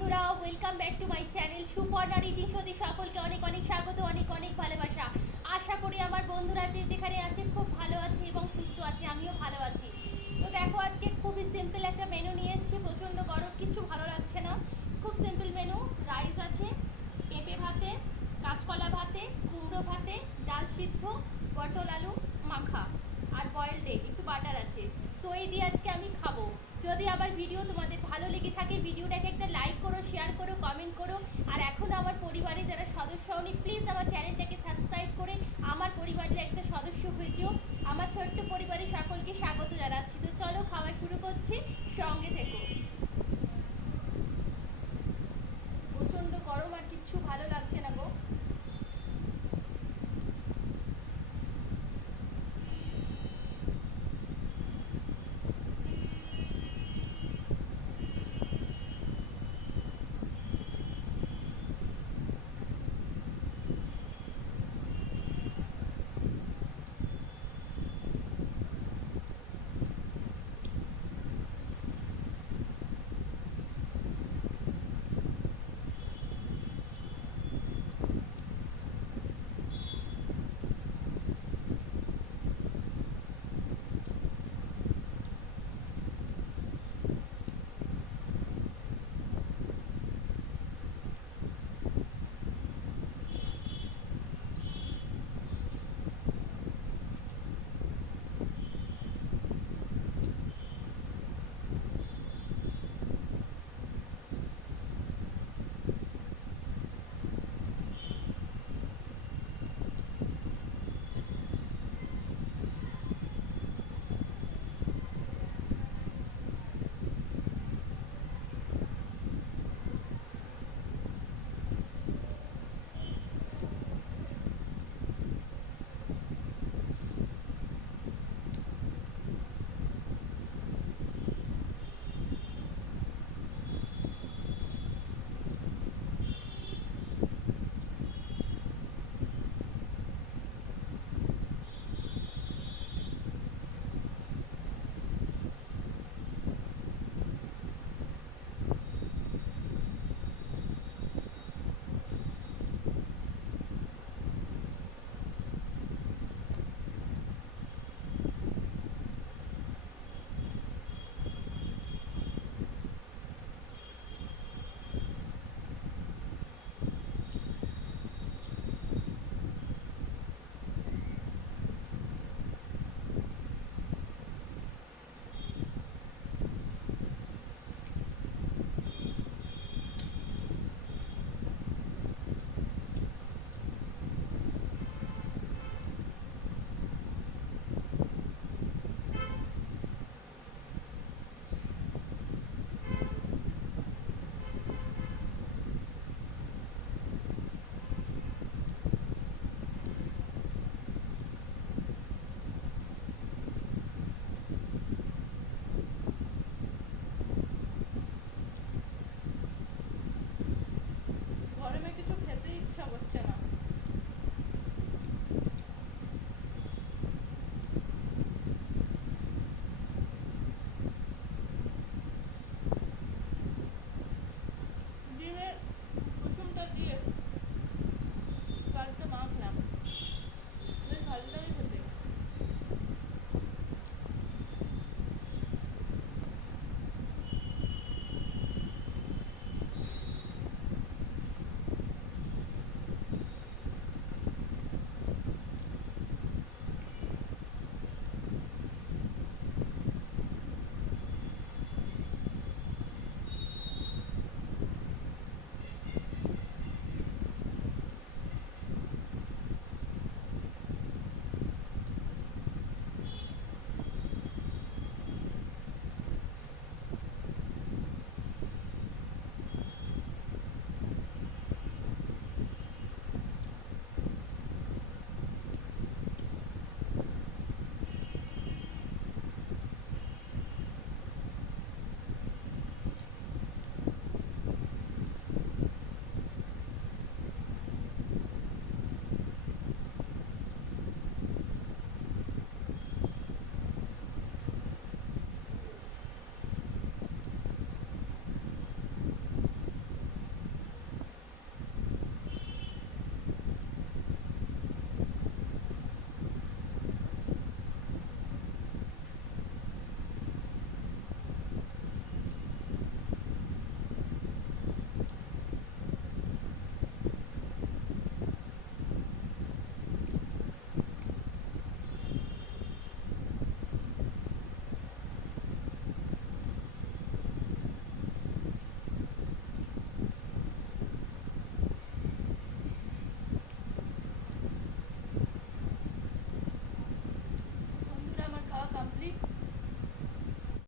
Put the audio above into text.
বন্ধুরা, welcome back to my channel সুপর্ণার eating শোতে সকলকে অনেক অনেক স্বাগত, অনেক অনেক ভালোবাসা। আশা করি আমার বন্ধুরা যে যেখানে আছে খুব ভালো আছে এবং সুস্থ আছে, আমিও ভালো আছি। তো দেখো, আজকে খুবই সিম্পল একটা মেনু নিয়ে এসেছি। প্রচণ্ড গরম, কিচ্ছু ভালো লাগছে না। খুব সিম্পল মেনু। রাইস আছে, পেঁপে ভাতে, কাঁচকলা ভাতে, কুমড়ো ভাতে, ডাল সিদ্ধ, পটল আলু মাখা আর বয়েলড এগ, একটু বাটার আছে। তো এই দিয়ে আজকে আমি খাবো। যদি আবার ভিডিও তোমাদের ভালো লেগে থাকে, ভিডিওটাকে একটা লাইক করো, শেয়ার করো, কমেন্ট করো। আর এখনও আমার পরিবারে যারা সদস্য হওনি, প্লিজ আমার চ্যানেলটাকে সাবস্ক্রাইব করে আমার পরিবারের একটা সদস্য হয়েছেও। আমার ছোট্ট পরিবারে সকলকে স্বাগত জানাচ্ছি। তো চলো খাওয়া শুরু করছি, সঙ্গে থেকো। প্রচণ্ড গরম আর কিচ্ছু ভালো লাগছে না গো।